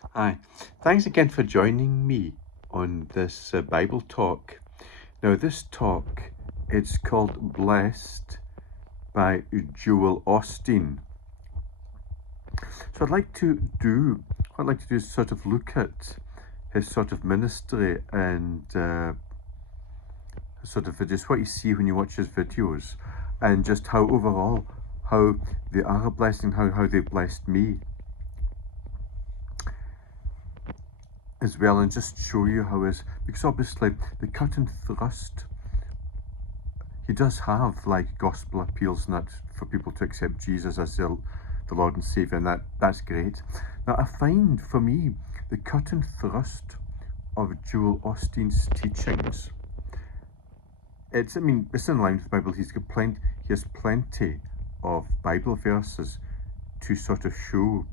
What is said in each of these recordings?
Hi, thanks again for joining me on this Bible talk. Now, this talk it's called Blessed by Joel Osteen. So, what I'd like to do is sort of look at his sort of ministry and sort of just what you see when you watch his videos, and just how overall how they are a blessing, how they've blessed me as well, and just show you how is because obviously the cut and thrust he does have like gospel appeals and that for people to accept Jesus as the Lord and Savior, and that's great. Now I find for me the cut and thrust of Joel Osteen's teachings, it's in line with the Bible. He has plenty of Bible verses to sort of show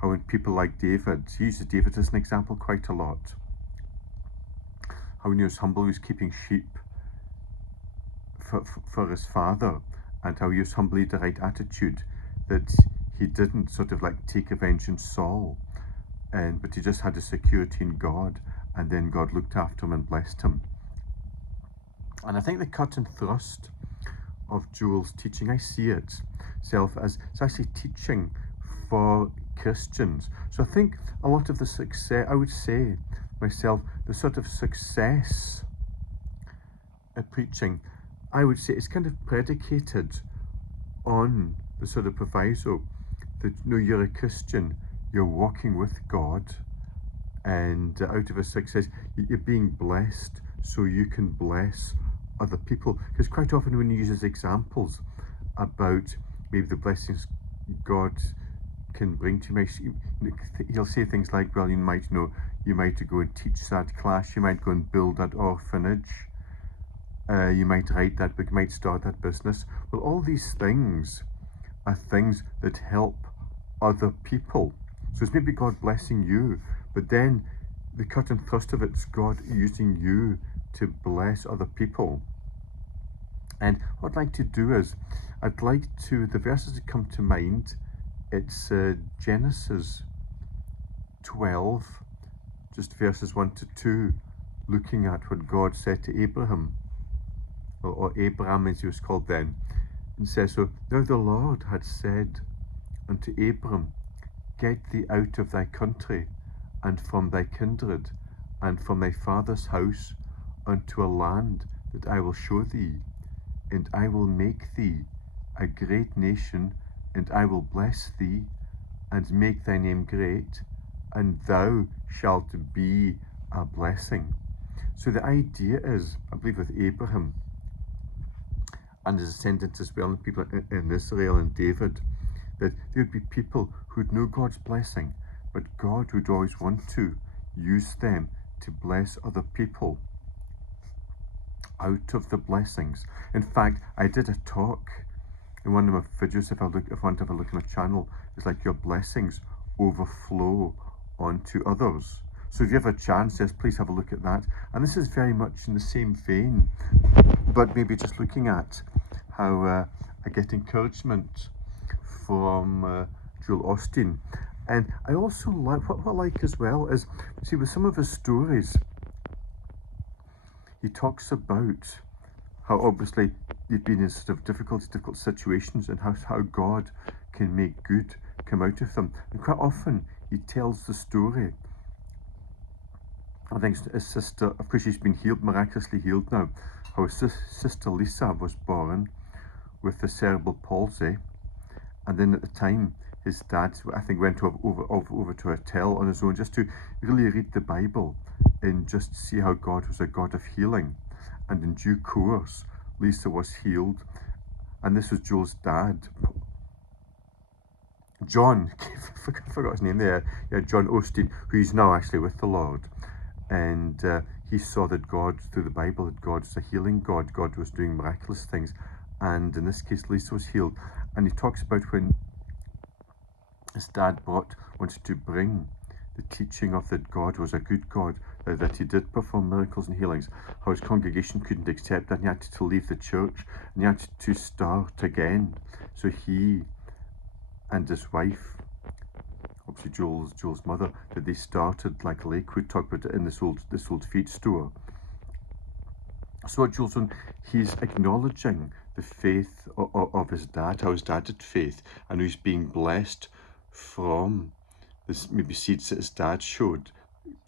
how when people like David, he uses David as an example quite a lot, how when he was humble he was keeping sheep for his father, and how he was humbly the right attitude, that he didn't sort of like take revenge on Saul, but he just had a security in God, and then God looked after him and blessed him. And I think the cut and thrust of Joel's teaching, I see it self as it's actually teaching for Christians. So I think a lot of the success, I would say myself, the sort of success of preaching, I would say it's kind of predicated on the sort of proviso that you're a Christian, you're walking with God, and out of a success you're being blessed so you can bless other people. Because quite often when he uses examples about maybe the blessings God can bring to you, he'll say things like, well, you might go and teach that class, you might go and build that orphanage, you might write that book, you might start that business. Well, all these things are things that help other people. So it's maybe God blessing you, but then the cut and thrust of it's God using you to bless other people. And what I'd like to do is, the verses that come to mind, it's Genesis 12, just verses 1 to 2, looking at what God said to Abraham, or Abraham as he was called then, and says, so now the Lord had said unto Abram, get thee out of thy country, and from thy kindred, and from thy father's house, unto a land that I will show thee, and I will make thee a great nation, and I will bless thee, and make thy name great, and thou shalt be a blessing. So the idea is, I believe with Abraham, and his descendants as well, and people in Israel and David, that there would be people who'd know God's blessing, but God would always want to use them to bless other people out of the blessings. In fact, I did a talk in one of my videos, if you want to have a look at my channel, it's like your blessings overflow onto others. So if you have a chance, yes, please have a look at that. And this is very much in the same vein, but maybe just looking at how I get encouragement from Joel Osteen. And I also like, what I like as well is, see, with some of his stories, he talks about how obviously you've been in sort of difficult situations, and how God can make good come out of them. And quite often he tells the story, I think his sister, of course she's been healed, miraculously healed now, how his sister Lisa was born with the cerebral palsy, and then at the time his dad, I think, went over to a hotel on his own just to really read the Bible and just see how God was a God of healing. And in due course, Lisa was healed. And this was Joel's dad, John, I forgot his name there, yeah, John Osteen, who is now actually with the Lord. And he saw that God, through the Bible, that God was a healing God, God was doing miraculous things. And in this case, Lisa was healed. And he talks about when his dad wanted to bring the teaching of that God was a good God, that he did perform miracles and healings, how his congregation couldn't accept that, and he had to leave the church, and he had to start again. So he and his wife, to Joel's mother, that they started like Lakewood, talk about it in this old feed store. So what Joel's doing, he's acknowledging the faith of his dad, how his dad had faith, and he's being blessed from this maybe seeds that his dad showed.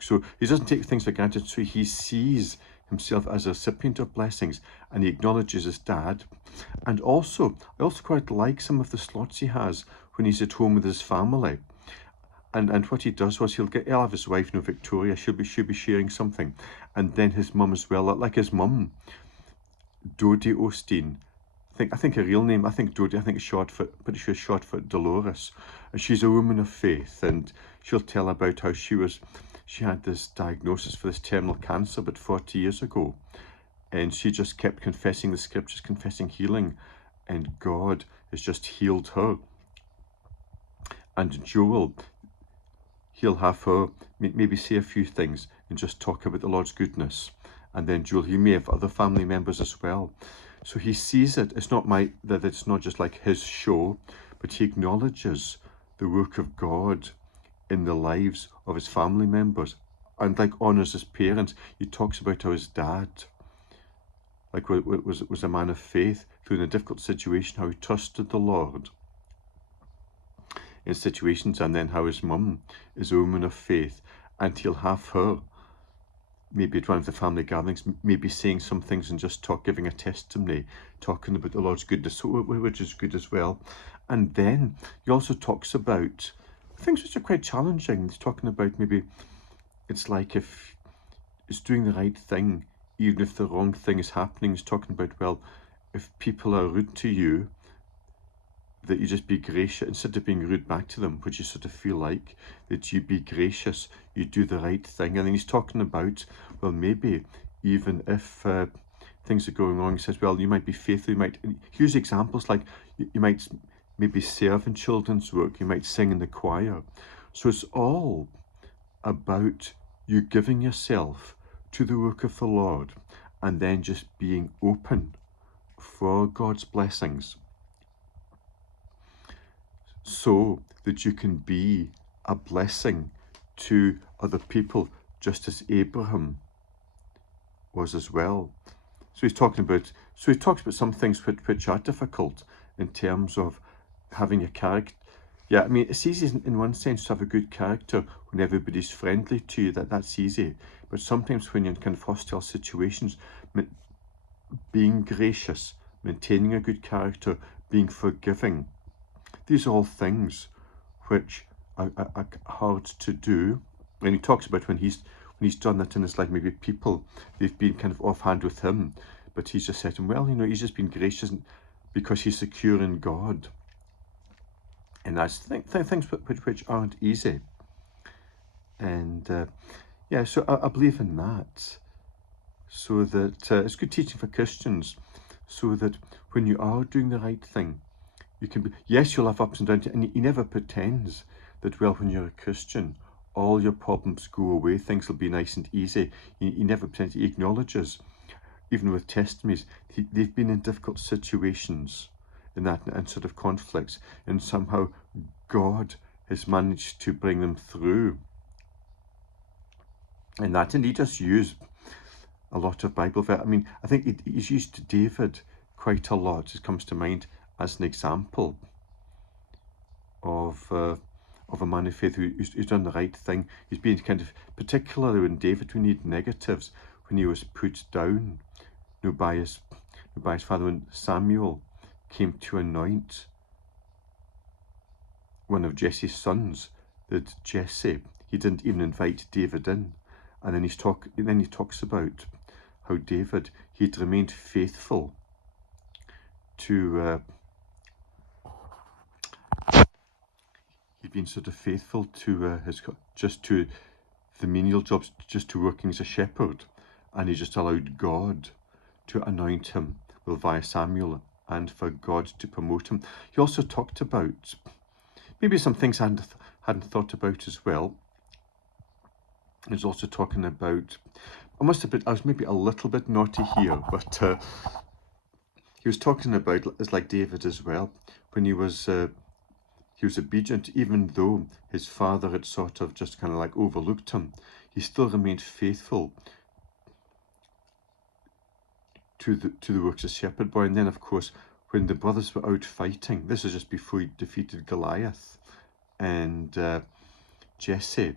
So he doesn't take things for granted, so he sees himself as a recipient of blessings, and he acknowledges his dad. And also, I also quite like some of the slots he has when he's at home with his family. And what he does was he'll have his wife, Victoria, she'll be sharing something. And then his mum as well, like his mum, Dodie Osteen. I think her real name, I think Dodie, I think it's short for, but she was short for Dolores. And she's a woman of faith, and she'll tell about how she had this diagnosis for this terminal cancer about 40 years ago. And she just kept confessing the scriptures, confessing healing, and God has just healed her. And Joel, he'll have her maybe say a few things and just talk about the Lord's goodness. And then Joel, he may have other family members as well. So he sees it. It's not that it's not just like his show, but he acknowledges the work of God in the lives of his family members, and like honors his parents. He talks about how his dad, like was a man of faith through a difficult situation, how he trusted the Lord in situations, and then how his mum is a woman of faith, and he'll have her maybe at one of the family gatherings, maybe saying some things and just giving a testimony, talking about the Lord's goodness, which is good as well. And then he also talks about things which are quite challenging. He's talking about maybe it's like if it's doing the right thing, even if the wrong thing is happening. He's talking about, well, if people are rude to you, that you just be gracious instead of being rude back to them, which you sort of feel like, that you be gracious, you do the right thing. And then he's talking about, well, maybe even if things are going wrong, he says, well, you might be faithful, you might use examples like you might maybe serve in children's work, you might sing in the choir. So it's all about you giving yourself to the work of the Lord, and then just being open for God's blessings, so that you can be a blessing to other people, just as Abraham was as well. So he talks about some things which are difficult in terms of having a character. Yeah, I mean, it's easy in one sense to have a good character when everybody's friendly to you, that's easy. But sometimes when you're in kind of hostile situations, being gracious, maintaining a good character, being forgiving, these are all things which are hard to do. And he talks about when he's done that in his life, maybe people, they've been kind of offhand with him, but he's just said to him, well, he's just been gracious because he's secure in God. And that's things which aren't easy. And yeah, so I believe in that. So that it's good teaching for Christians, so that when you are doing the right thing, you can be, yes, you'll have ups and downs, and he never pretends that, well, when you're a Christian, all your problems go away, things will be nice and easy. He never pretends. He acknowledges, even with testimonies, they've been in difficult situations in that and sort of conflicts, and somehow God has managed to bring them through. And he does use a lot of Bible. I mean, I think he's used David quite a lot. It comes to mind as an example of a man of faith who's done the right thing. He's been kind of, particularly when David, we need negatives, when he was put down by his father, when Samuel came to anoint one of Jesse's sons, that Jesse, he didn't even invite David in. And then he talks about how David, he'd remained faithful to he'd been sort of faithful to to the menial jobs, just to working as a shepherd, and he just allowed God to anoint him, well, via Samuel, and for God to promote him. He also talked about maybe some things I hadn't thought about as well. He was also talking about, I was maybe a little bit naughty here, but he was talking about, it's like David as well, when he was he was obedient, even though his father had sort of just kind of like overlooked him. He still remained faithful to the works of shepherd boy. And then, of course, when the brothers were out fighting, this is just before he defeated Goliath, and Jesse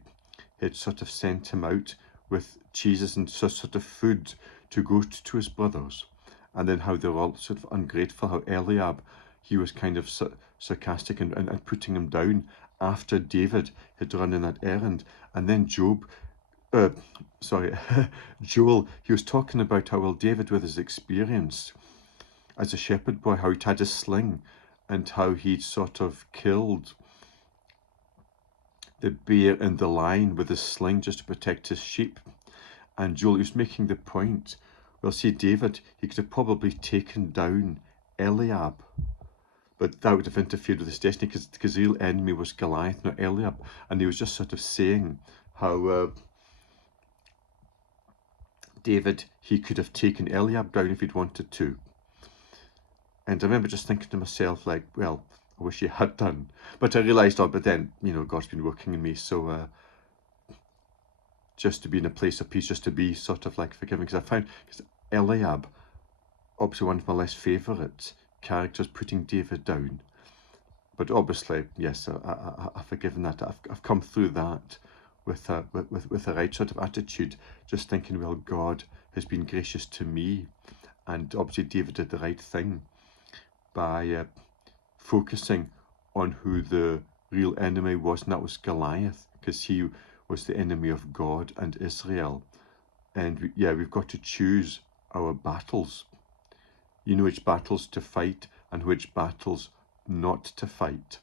had sort of sent him out with cheeses and sort of food to go to his brothers. And then how they were all sort of ungrateful, how Eliab, he was kind of sarcastic and putting him down after David had run in that errand. And then Joel, he was talking about how, well, David, with his experience as a shepherd boy, how he'd had a sling and how he'd sort of killed the bear and the lion with his sling just to protect his sheep. And Joel was making the point, well, see, David, he could have probably taken down Eliab, but that would have interfered with his destiny, because the real enemy was Goliath, not Eliab. And he was just sort of saying how David, he could have taken Eliab down if he'd wanted to. And I remember just thinking to myself, like, well, I wish he had done. But I realised, but then, God's been working in me, so just to be in a place of peace, just to be sort of like forgiving. Because I found, Eliab, obviously one of my less favourite characters, putting David down. But obviously, yes, I've forgiven that. I've come through that with the right sort of attitude, just thinking, well, God has been gracious to me. And obviously David did the right thing by focusing on who the real enemy was, and that was Goliath, because he was the enemy of God and Israel. And we've got to choose our battles. You know which battles to fight and which battles not to fight.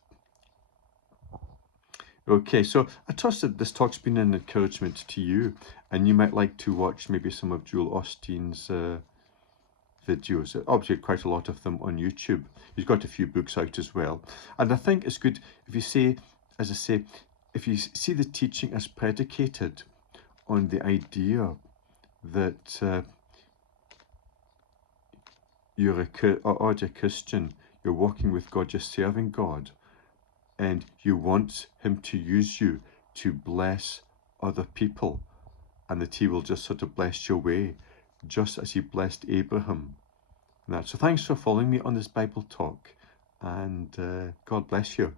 Okay, so I trust that this talk's been an encouragement to you, and you might like to watch maybe some of Joel Osteen's videos. Obviously quite a lot of them on YouTube. He's got a few books out as well. And I think it's good if you say, as I say, if you see the teaching as predicated on the idea that you're a Christian, you're walking with God, you're serving God, and you want him to use you to bless other people, and that he will just sort of bless your way, just as he blessed Abraham. And that. So thanks for following me on this Bible talk, and God bless you.